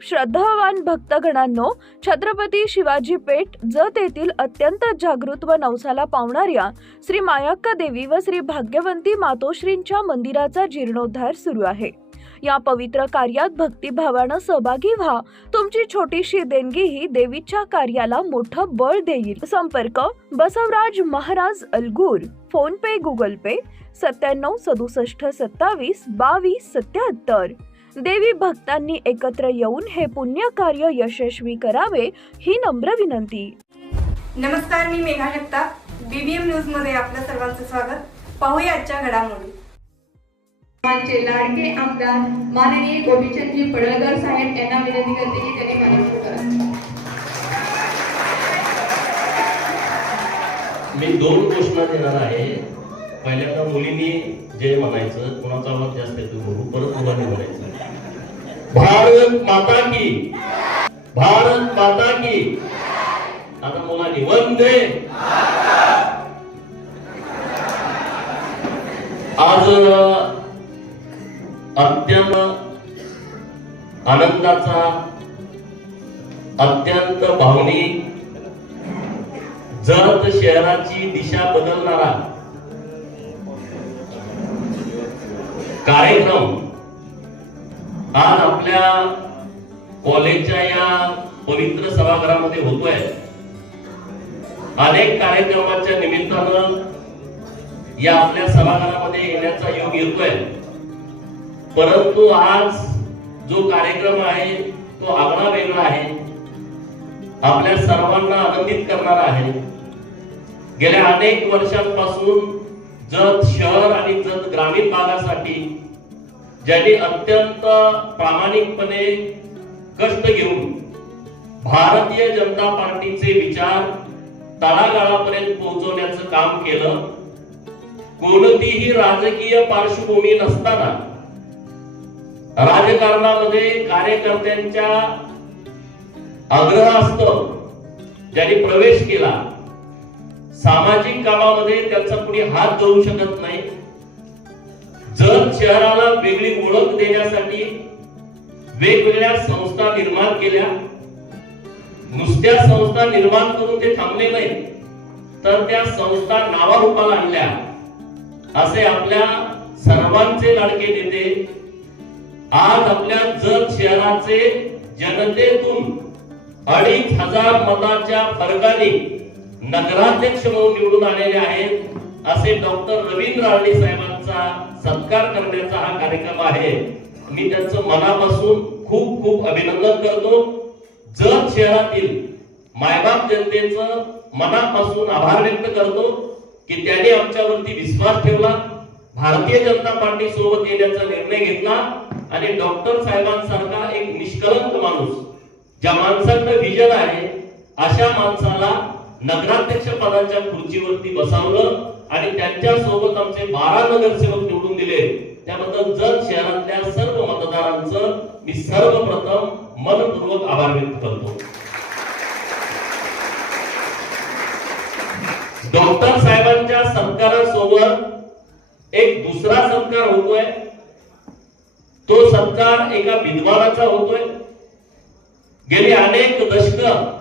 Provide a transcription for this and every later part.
श्रद्धावान भक्तगणांनो, छत्रपती शिवाजी पेठ जत येथील अत्यंत जागृत व नवसाला पावणाऱ्या श्री मायाक्का देवी व श्री भाग्यवंती मातोश्रींच्या मंदिराचा जीर्णोद्धार सुरू आहे। या पवित्र कार्यात भक्तिभावानं सहभागी व्हा। तुमची छोटीशी देणगी ही देवीच्या कार्याला मोठं बळ देईल। संपर्क बसवराज महाराज अलगूर, फोन पे गुगल पे 97 67 27 22 77। देवी भक्तांनी एकत्र येऊन हे पुण्य कार्य यशस्वी करावे ही नम्र विनंती। नमस्कार, मी मेघा जगताप, बीबीएम न्यूज मध्ये आपल्या सर्वांचं स्वागत। पाहूया आजच्या घडामोडी। आमचे लाडके आमदार माननीय गोपीचंदजी पडळकर साहेब यांना विनंती करते की त्यांनी मान्यता करावी। मी 2 घोषणा देणार आहे। पहिल्यांदा मुलींनी जय म्हणायचं, कोणाचा आवाज जास्त येतो बघू, परत मुलांनी म्हणायचं भारत माता की, भारत माता की। आता मुलांनी वंदे। आज अत्यंत आनंदाचा, अत्यंत भावनिक, जत शहराची दिशा बदलणारा कार्यक्रम आज आपल्या कॉलेजच्या या पवित्र सभागृहामध्ये होतोय। अनेक कार्यक्रमाच्या निमित्तानं या आपल्या सभागृहामध्ये येण्याचा योग येतोय, परंतु आज जो कार्यक्रम आहे तो आगळा वेगळा आहे, आपल्या सर्वांना आनंदित करणारा आहे। गेल्या अनेक वर्षांपासून जत शहर आणि जत ग्रामीण भागासाठी ज्यांनी अत्यंत प्रामाणिकपणे कष्ट घेऊन भारतीय जनता पार्टीचे विचार तळागाळापर्यंत पोहोचवण्याचं काम केलं। कोणतीही राजकीय पार्श्वभूमी नसताना राजकारणामध्ये कार्यकर्त्यांच्या आग्रहास्तव ज्यांनी प्रवेश केला, सामाजिक कामामध्ये त्यांचा कुणी हात धरू शकत नाही। जत शहराला वेगळी ओळख देण्यासाठी वेगवेगळ्या संस्था निर्माण केल्या। नुसत्या संस्था निर्माण करून ते थांबले नाही, तर त्या संस्था नावारूपाला आणल्या। असे आपल्या सर्वांचे लाडके नेते आज आपल्या जत शहराचे जनतेतून 2500 मताच्या फरकाने नगराध्यक्ष म्हणून निवडून आलेले आहेत। असे डॉक्टर रवींद्र आरडी साहेबांचा सत्कार करण्याचा हा कार्यक्रम आहे। मी त्यांचं मनापासून खूप खूप अभिनंदन करतो। जत शहरातील मायबाप जनतेचं मनापासून आभार व्यक्त करतो की त्यांनी आमच्यावरती विश्वास ठेवला, भारतीय जनता पार्टी सोबत येण्याचा निर्णय घेतला आणि डॉक्टर साहेबांसारखा एक निष्कलंक माणूस, ज्या माणसाकडे विजन आहे, अशा माणसाला नगराध्यक्ष पदाच्या खुर्चीवरती बसवलं आणि त्यांच्या सोबत आमचे 12 नगरसेवक निवडून दिले। त्याबद्दल जत शहरातल्या सर्व मतदारांचं मी सर्वप्रथम मनपूर्वक आभार व्यक्त करतो। डॉक्टर साहेबांच्या सत्कारासोबत एक दुसरा सत्कार होतोय। तो सत्कार एका विद्वानाचा होतोय। गेली अनेक दशकं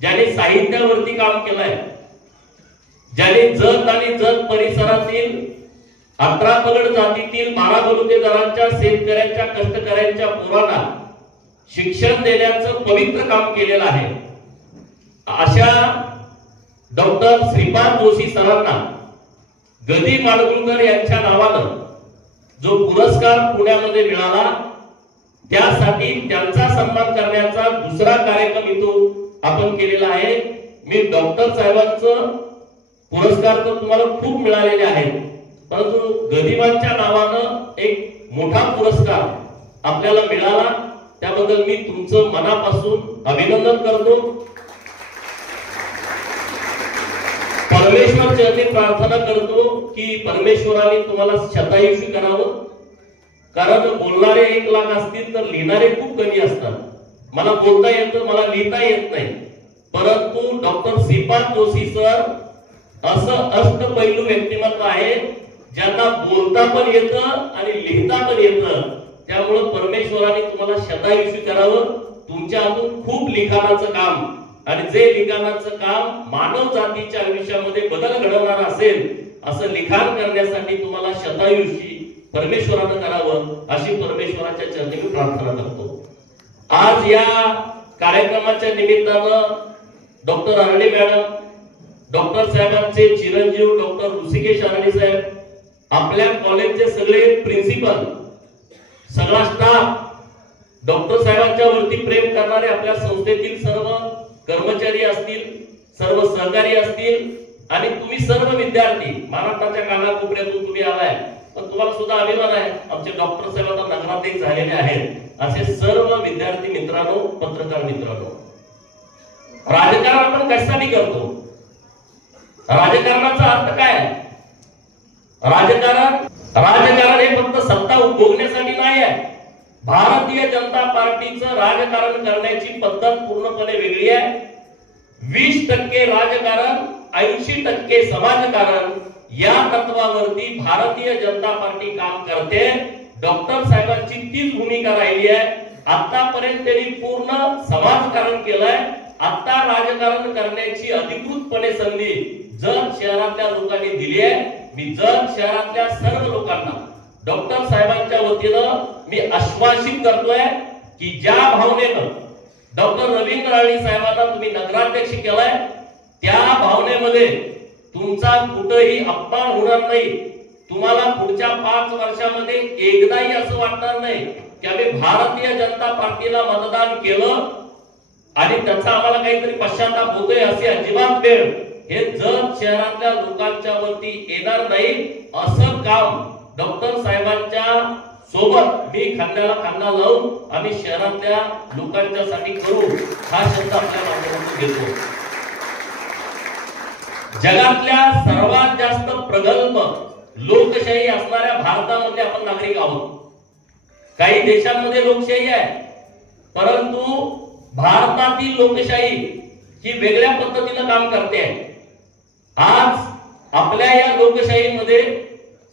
ज्यांनी साहित्यावरती काम केलंय, ज्यांनी जत आणि जत परिसरातील 18 पगड जातीतील 12 बलुतेदारांच्या, शेतकऱ्यांच्या, कष्टकऱ्यांच्या पोरांना शिक्षण देण्याचं पवित्र काम केलेलं आहे, अशा डॉक्टर श्रीपाद जोशी सरांना गदी माडगुळकर यांच्या नावानं जो पुरस्कार पुण्यामध्ये मिळाला, त्यासाठी त्यांचा सन्मान करण्याचा दुसरा कार्यक्रम इथं आपण केलेला आहे। मी डॉक्टर साहेबांचं पुरस्कार तर तुम्हाला खूप मिळालेले आहेत, परंतु गदिमांच्या नावानं एक मोठा पुरस्कार आपल्याला मिळाला, त्याबद्दल मी तुमचं मनापासून अभिनंदन करतो। परमेश्वर चरणी प्रार्थना करतो की परमेश्वराने तुम्हाला शतायुषी करावं, कारण बोलणारे 1 लाख असतील तर लिहिणारे खूप कमी असतात। मला बोलता येतं, मला लिहिता येत नाही, परंतु डॉक्टर श्रीपाद जोशी सर असं अष्टपैलू व्यक्तिमत्व आहे, ज्यांना बोलता पण येतं आणि लिहिता पण येतं। त्यामुळं परमेश्वराने तुम्हाला शतायुषी करावं. तुमच्या हातून खूप लिखाणाचं काम, आणि जे लिखाणाचं काम मानव जातीच्या आयुष्यामध्ये बदल घडवणार असेल असं लिखाण करण्यासाठी तुम्हाला शतायुषी परमेश्वरानं करावं, अशी परमेश्वराच्या चरणी मी प्रार्थना करतो. आज या कार्यक्रमाच्या निमित्तानं डॉक्टर अरणे मॅडम, डॉक्टर साहेबांचे चिरंजीव डॉक्टर ऋषिकेश अरणे साहेब, आपल्या कॉलेजचे सगळे प्रिन्सिपल, सगळा स्टाफ, डॉक्टर साहेबांच्या वरती प्रेम करणारे आपल्या संस्थेतील सर्व कर्मचारी असतील, सर्व सहकारी असतील, आणि तुम्ही सर्व विद्यार्थी, महाराष्ट्राच्या कानाकोपऱ्यातून तुम्ही आलाय, पण तुम्हाला सुद्धा अभिमान आहे, आमचे डॉक्टर साहेब आता नगराध्यक्ष झालेले आहेत. असे सर्व विद्यार्थी मित्रांनो, पत्रकार मित्रांनो, राजकारण आपण कशासाठी करतो? राजकारणाचा अर्थ काय? राजकारण हे फक्त सत्ता उपभोगण्यासाठी नाही आहे. भारतीय जनता पार्टीचं राजकारण करण्याची पद्धत पूर्णपणे वेगळी आहे. 20% राजकारण, 80% समाजकारण, या तत्वावरती भारतीय जनता पार्टी काम करते. डॉक्टर साहेबांची तीच भूमिका राहिली आहे. आतापर्यंत त्यांनी पूर्ण समाजकारण केलंय. आता राजकारण करण्याची अधिकृतपणे संधी जत शहरातल्या लोकांनी दिली आहे. मी जत शहरातल्या सर्व लोकांना डॉक्टर साहेबांच्या वतीनं मी आश्वासित करतोय की ज्या भावनेनं डॉक्टर रवींद्र राणे साहेबांना तुम्ही नगराध्यक्ष केलाय, त्या भावनेमध्ये तुमचा कुठेही अपमान होणार नाही. तुम्हाला पुढच्या 5 वर्षामध्ये एकदाही असं वाटणार नाही की आम्ही भारतीय जनता पार्टीला मतदान केलं आणि त्याचा आम्हाला काहीतरी पश्चाताप होतोय, असे अजिबात वेळ हे जत शहरातल्या लोकांच्या वरती येणार नाही. असं काम डॉक्टर साहेबांच्या सोबत मी खांद्याला खांदा लावून आम्ही शहरातल्या लोकांच्यासाठी करू, हा शब्द आपल्या माध्यमातून घेतो. जगातल्या सर्वात जास्त प्रगल्भ लोकशाही असणाऱ्या भारतामध्ये आपण नागरिक आहोत. काही देशांमध्ये लोकशाही आहे, परंतु भारतातील लोकशाही ही वेगळ्या पद्धतीनं काम करते आहे. आज आपल्या या लोकशाहीमध्ये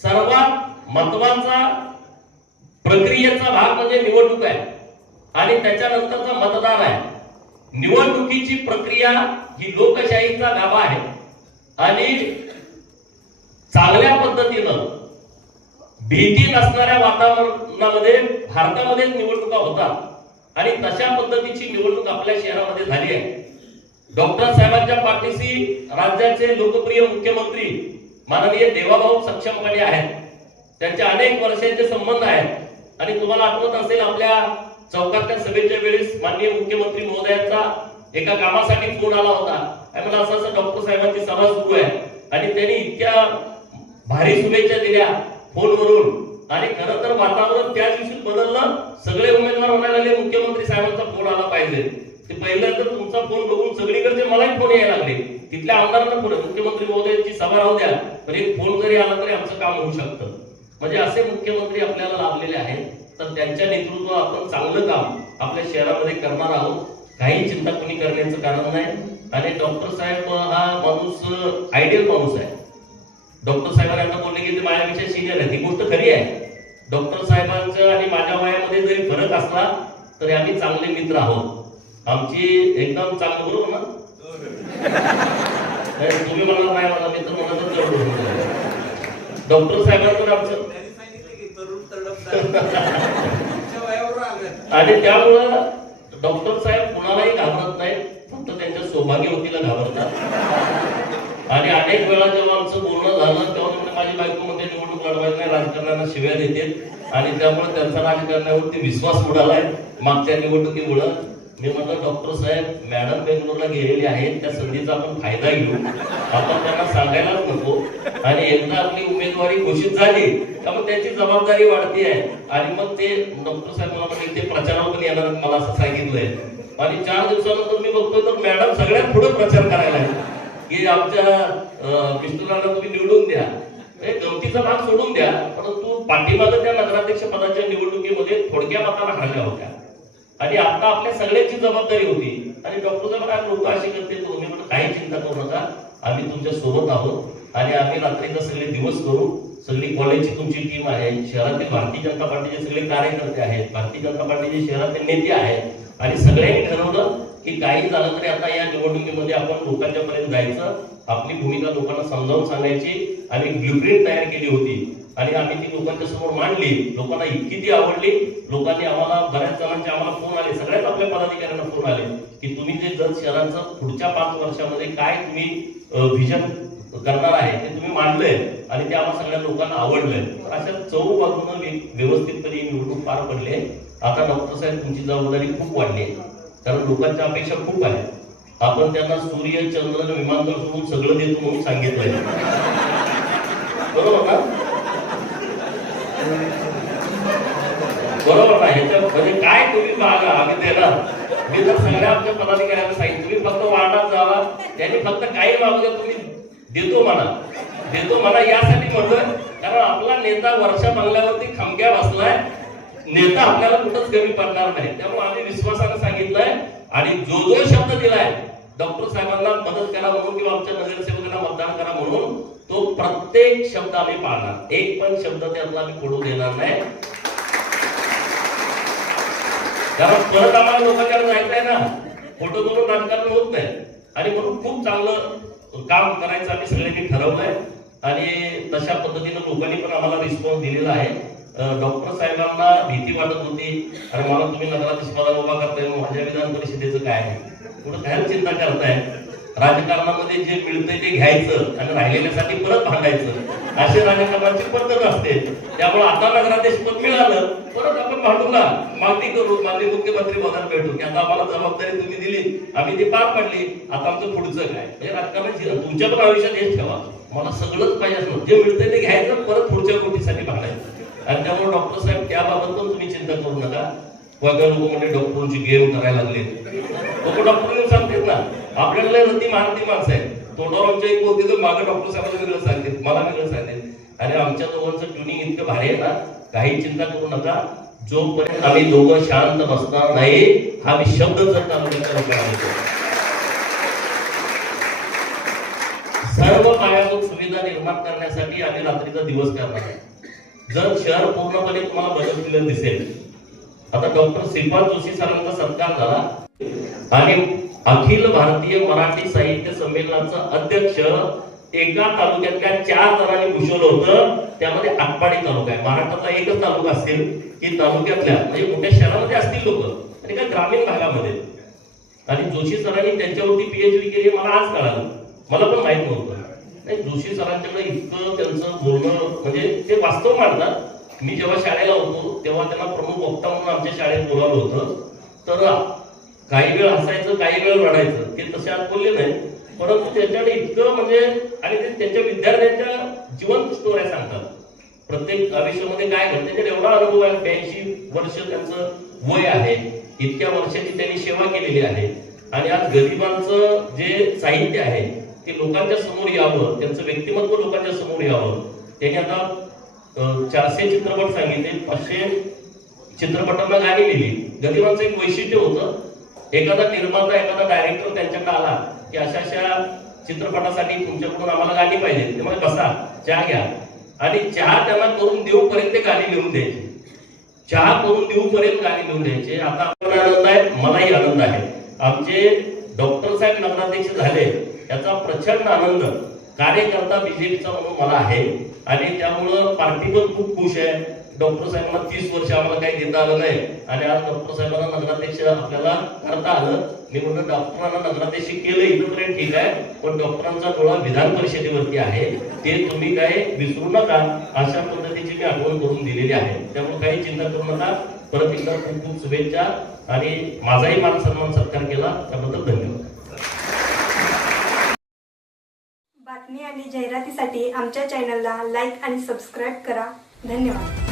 सर्वात महत्वाचा प्रक्रियेचा भाग म्हणजे निवडणूक आहे, आणि त्याच्यानंतरचा मतदान आहे. निवडणुकीची प्रक्रिया ही लोकशाहीचा गाभा आहे, आणि चांगल्या पद्धतीनं भीती नसणाऱ्या वातावरणामध्ये भारतामध्ये निवडणुका होतात, आणि तशा पद्धतीची निवडणूक आपल्या शहरामध्ये झाली आहे. डॉक्टर साहेबांच्या पाठीशी राज्याचे लोकप्रिय मुख्यमंत्री माननीय देवाभाऊ सक्षमपणे आहेत. त्यांचे अनेक वर्षांचे संबंध आहेत, आणि तुम्हाला आठवत असेल आपल्या चौकातल्या सभेच्या वेळेस माननीय मुख्यमंत्री महोदयांचा एका कामासाठी फोन आला होता. मला असं डॉक्टर साहेबांची सभा सुरू आहे, आणि त्यांनी इतक्या भारी शुभेच्छा दिल्या फोनवरून, आणि खरं तर वातावरण त्या दिवशी बदललं. सगळे उमेदवार म्हणायला लागले मुख्यमंत्री साहेबांचा फोन आला पाहिजे. ते पहिल्यांदा तुमचा फोन बघून सगळीकडचे मलाही फोन यायला लागले. तिथल्या आमदारांना फोन, मुख्यमंत्री महोदयांची सभा राहू द्या, पण एक फोन जरी आला तरी आमचं काम होऊ शकतं. म्हणजे असे मुख्यमंत्री आपल्याला लाभलेले आहेत. तर त्यांच्या नेतृत्वात आपण चांगलं काम आपल्या शहरामध्ये करणार आहोत. काही चिंता कोणी करण्याचं कारण नाही. आणि डॉक्टर साहेब हा माणूस आयडियल माणूस आहे. डॉक्टर साहेबांनी आता बोलले की ते माझ्यापेक्षा सिनियर आहे, ही गोष्ट खरी आहे. डॉक्टर साहेबांचं आणि माझ्या वयामध्ये जरी फरक असला तरी आम्ही चांगले मित्र आहोत. आमची एकदम चांगलं, बरोबर ना? तुम्ही म्हणा नाही, मला मित्र म्हणा तर जरूर. डॉक्टर साहेबांचं आमचं आणि त्यामुळं डॉक्टर साहेब कुणालाही घाबरत नाही, फक्त त्यांच्या सौभाग्यवतीला घाबरतात. आणि अनेक वेळा जेव्हा आमचं बोलणं झालं तेव्हा म्हणजे माझी बायको मध्ये निवडणूक लढवायला नाही, राजकारण्यांना शिव्या देते, आणि त्यामुळे त्यांचा राजकारणावरती विश्वास उडालाय मागच्या निवडणुकीमुळं. मी म्हटलं डॉक्टर साहेब, मॅडम बेंगलोरला गेलेली आहेत, त्या संधीचा आपण फायदा घेऊ, आपण त्यांना सांगायलाच नको. आणि एकदा आपली उमेदवारी घोषित झाली त्यामुळे त्यांची जबाबदारी वाढती आहे. आणि मग ते डॉक्टर साहेब मला म्हणजे ते प्रचारावर पण येणार, मला असं सांगितलंय. आणि 4 दिवसानंतर मी बघतोय तर मॅडम सगळ्यात पुढे प्रचार करायला आहे की आमच्या मिस्टरांना तुम्ही निवडून द्या. गमतीचा भाग सोडून द्या, परंतु पाठीमागं त्या नगराध्यक्ष पदाच्या निवडणुकीमध्ये थोडक्या मताला हरल्या होत्या, आणि आता आपल्या सगळ्यांची जबाबदारी होती. आणि डॉक्टर साहेब लोक अशी करते, तुम्ही म्हणून काही चिंता करू नका, आम्ही तुमच्या सोबत आहोत, आणि आम्ही रात्रीचा सगळे दिवस करू. सगळी कॉलेजची तुमची टीम आहे, शहरातील भारतीय जनता पार्टीचे सगळे कार्यकर्ते आहेत, भारतीय जनता पार्टीचे शहरातील नेते आहेत आणि सगळ्यांनी ठरवलं की काही झालं तरी आता या निवडणुकीमध्ये आपण लोकांच्या पर्यंत जायचं, आपली भूमिका लोकांना समजावून सांगायची आणि ब्ल्यूप्रिंट तयार केली होती आणि आम्ही ती लोकांच्या समोर मांडली. लोकांना इतकी ती आवडली, लोकांनी आम्हाला बऱ्याच जणांचे आम्हाला फोन आले, सगळ्याच आपल्या पदाधिकाऱ्यांना फोन आले की तुम्ही जे जत शहराचं पुढच्या 5 वर्षामध्ये काय तुम्ही व्हिजन करणार आहे ते तुम्ही मांडलंय आणि ते आम्हाला सगळ्या लोकांना आवडलंय. तर अशा चौबाजूनं व्यवस्थितपणे निवडणूक पार पडले. आता डॉक्टर साहेब तुमची जबाबदारी खूप वाढली आहे, कारण लोकांच्या अपेक्षा खूप आहे. आपण त्यांना सूर्य चंद्र विमानतळ सोडून सगळं देतो म्हणून सांगितलंय, बरोबर ना? बरोबर ना? ह्याच्या म्हणजे काय तुम्ही मागा आम्ही देणार. मी तर सगळ्या आमच्या पदाधिकाऱ्यांना सांगितलं तुम्ही फक्त वाढत जावा, त्यांनी फक्त काही मागू द्या, तुम्ही देतो म्हणा यासाठी म्हणतोय कारण आपला नेता वर्षा बंगल्यावरती खमक्या बसलाय. नेता आपल्याला कुठंच कमी पडणार नाही, त्यामुळे आम्ही विश्वासाने सांगितलंय आणि जो जो शब्द दिलाय डॉक्टर साहेबांना मदत करा म्हणून किंवा आमच्या नगरसेवकांना मतदान करा म्हणून, तो प्रत्येक शब्द आम्ही पाळणार. एक पण शब्द त्यातला आम्ही पडू देणार नाही. त्यामुळे परत आम्हाला लोकांकडे जायचं आहे ना, फोटो करून राजकारण होत नाही आणि म्हणून खूप चांगलं काम करायचं आम्ही सगळ्यांनी ठरवलंय आणि तशा पद्धतीनं लोकांनी पण आम्हाला रिस्पॉन्स दिलेला आहे. डॉक्टर साहेबांना भीती वाटत होती आणि मला तुम्ही नगराधीश पदाला उभा करताय, माझ्या विधान परिषदेचं काय आहे, पुढे काय चिंता करताय? राजकारणामध्ये जे मिळतंय ते घ्यायचं आणि राहिलेल्यासाठी परत भांडायचं, अशी राजकारणाची पद्धत असते. त्यामुळे आता नगराधीश पद मिळालं, परत आपण भांडूला मागणी करू, माननीय मुख्यमंत्री पदाला भेटू की आता आम्हाला जबाबदारी तुम्ही दिली, आम्ही ती पार पडली, आता आमचं पुढचं काय. म्हणजे राजकारणाची तुमच्या पण आयुष्यात हेच ठेवा, मला सगळंच पाहिजे असं जे मिळतंय ते घ्यायचं, परत पुढच्या गोष्टीसाठी भांडायचं. आणि त्यामुळे डॉक्टर साहेब त्याबाबत पण तुम्ही चिंता करू नका. वगैरे लोक म्हणजे डॉक्टरांची गेम करायला लागले, लोक डॉक्टर सांगतात ना आपल्याला रती महारती माणसं आहे, तोंडावर आमच्या एक बोलते तर मागे डॉक्टर साहेबांना वेगळं सांगते, मला वेगळं सांगते आणि आमच्या दोघांचं ट्युनिंग इतकं भारी आहे ना, काही चिंता करू नका. जोपर्यंत आम्ही दोघं शांत बसणार नाही हा मी शब्द जर तालुक्याच्या सर्व पायाभूत सुविधा निर्माण करण्यासाठी आम्ही रात्रीचा दिवस करणार आहे. जर शहर पूर्णपणे तुम्हाला बदललेलं दिसेल, आता डॉक्टर श्रीपाद जोशी सरांचा सत्कार झाला आणि अखिल भारतीय मराठी साहित्य संमेलनाचं अध्यक्ष एका तालुक्यातल्या 4 जणांनी भूषवलं होतं. त्यामध्ये आटपाडी तालुका आहे, महाराष्ट्राचा एकच तालुका असेल की तालुक्यातल्या म्हणजे मोठ्या शहरामध्ये असतील लोक आणि काय ग्रामीण भागामध्ये. आणि जोशी सरांनी त्यांच्यावरती PhD केली, मला आज कळालं, मला पण माहित नव्हतं. नाही, जोशी सरांच्याकडे इतकं त्यांचं बोलणं म्हणजे ते वास्तव मांडतात. मी जेव्हा शाळेला होतो तेव्हा त्यांना प्रमुख वक्ता म्हणून आमच्या शाळेत बोलावलं होतं, तर काही वेळ हसायचं काही वेळ रडायचं, ते तसे आज बोलले नाही, परंतु त्याच्याकडे इतकं म्हणजे आणि ते त्यांच्या विद्यार्थ्यांच्या जिवंत स्टोऱ्या सांगतात. प्रत्येक आयुष्यामध्ये काय घडतं त्याच्यात एवढा अनुभव आहे. 82 वर्ष त्यांचं वय आहे, इतक्या वर्षाची त्यांनी सेवा केलेली आहे आणि आज गरिबांचं जे साहित्य आहे ते लोकांच्या समोर यावं, त्यांचं व्यक्तिमत्व लोकांच्या समोर यावं. त्यांनी आता 400 चित्रपट सांगितले, 500 चित्रपटांना गाणी लिहिली. गरिबांचं एक वैशिष्ट्य होतं, एखादा निर्माता एखादा डायरेक्टर त्यांच्याकडे आला की अशा अशा चित्रपटासाठी तुमच्याकडून आम्हाला गाणी पाहिजे, ते मला कसा चहा घ्या आणि चहा त्यांना करून देऊपर्यंत ते गाणी लिहून द्यायचे, चहा करून देऊपर्यंत गाणी लिहून द्यायचे. आता आपल्याला आनंद आहे, मलाही आनंद आहे. आमचे डॉक्टर साहेब नगराध्यक्ष झाले याचा प्रचंड आनंद कार्यकर्ता बीजेपीचा म्हणून मला आहे आणि त्यामुळं पार्टी पण खूप खुश आहे. डॉक्टर साहेबांना 30 वर्ष आम्हाला काही देता आलं नाही आणि आज डॉक्टर साहेबांना नगराध्यक्ष आपल्याला करता आलं. मी म्हणलं डॉक्टरांना नगराध्यक्ष केलं इथपर्यंत ठीक आहे, पण डॉक्टरांचा डोळा विधान परिषदेवरती आहे, ते तुम्ही काय विसरू नका, अशा पद्धतीची मी आठवण करून दिलेली आहे. त्यामुळे काही चिंता करू नका. परत एकदा खूप खूप शुभेच्छा आणि माझाही मान सन्मान सत्कार केला त्याबद्दल धन्यवाद. बातमी आणि जाहिरातीसाठी आमच्या चॅनलला लाईक आणि सबस्क्राईब करा. धन्यवाद.